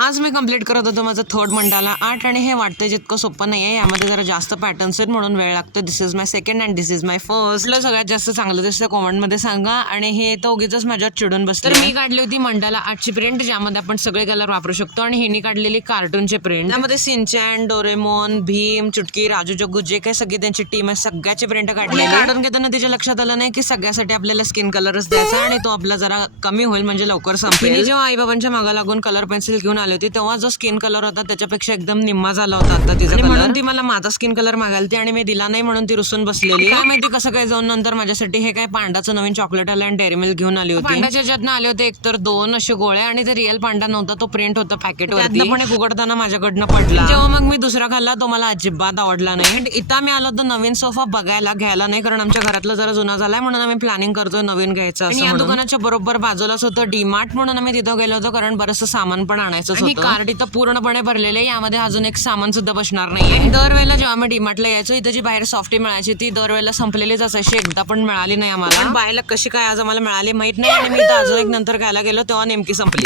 आज मी कंप्लीट करत होतो माझं थर्ड मंडाला आर्ट आणि हे वाटतं जितकं सोपं नाही आहे. यामध्ये जरा जास्त पॅटर्न्स आहेत म्हणून वेळ लागतो. दिस is my second and this is my first. आपलं सगळ्यात जास्त चांगलं दिसतं कॉमेंटमध्ये सांगा. आणि हे तर उगीच माझ्यात चिडून बसलं. तर मी काढली होती मंडाला आर्टची प्रिंट ज्यामध्ये आपण सगळे कलर वापरू शकतो आणि हिने काढलेली कार्टूनचे प्रिंट. त्यामध्ये सिंचॅन, डोरेमोन, भीम, चुटकी, राजू जग्गू जे काही सगळी त्यांची टीम आहे सगळ्याची प्रिंट काढली. काढून घेताना तिच्या लक्षात आलं नाही की सगळ्यासाठी आपल्याला स्किन कलरच द्यायचा आणि तो आपला जरा कमी होईल म्हणजे लवकर संपेल. जेव्हा आई बाबांच्या मागे लागून कलर पेन्सिल घेऊन आले होते तेव्हा जो स्किन कलर होता त्याच्यापेक्षा एकदम निम्मा झाला होता आता तिचा कलर. म्हणून ती मला माझा स्किन कलर मागालती आणि मी दिला नाही म्हणून ती रुसून बसलेली. काय माहिती कसं काय जाऊन नंतर माझ्यासाठी हे काय पांडाचं नवीन चॉकलेट आलं आणि डेअरी मिल्क घेऊन आली होती. पांडाच्या ज्यातनं आले होते एकतर 2 असे गोळे आणि ते रिअल पांडा नव्हता तो प्रिंट होता पॅकेटवरती. पण एक उघडताना माझ्याकडनं पडला. जेव्हा मग मी दुसरा खाल्ला तो मला अजिबात आवडला नाही. इथं मी आलो होतो नवीन सोफा बघायला घ्यायला नाही कारण आमच्या घरातला जरा जुना झालाय म्हणून आम्ही प्लॅनिंग करतोय नवीन घ्यायचं. आणि या दुकानाच्या बरोबर बाजूलाच होतं डीमार्ट म्हणून आम्ही तिथं गेलो होतो कारण बरंचसं सामान पण आणायचं होतं. कार्ट इथं पूर्णपणे भरलेले यामध्ये अजून एक सामान सुद्धा बसणार नाहीये. दरवेळेला जेव्हा आम्ही डीमार्टला यायचो इथं जी बाहेर सॉफ्टी मिळायची ती दरवेळेला संपलेलीच असायची. एकदा पण मिळाली नाही आम्हाला. बाहेरला कशी काय आज आम्हाला मिळाली माहित नाही आणि मी इथं अजून एक नंतर घ्यायला गेलो तेव्हा नेमकी संपली.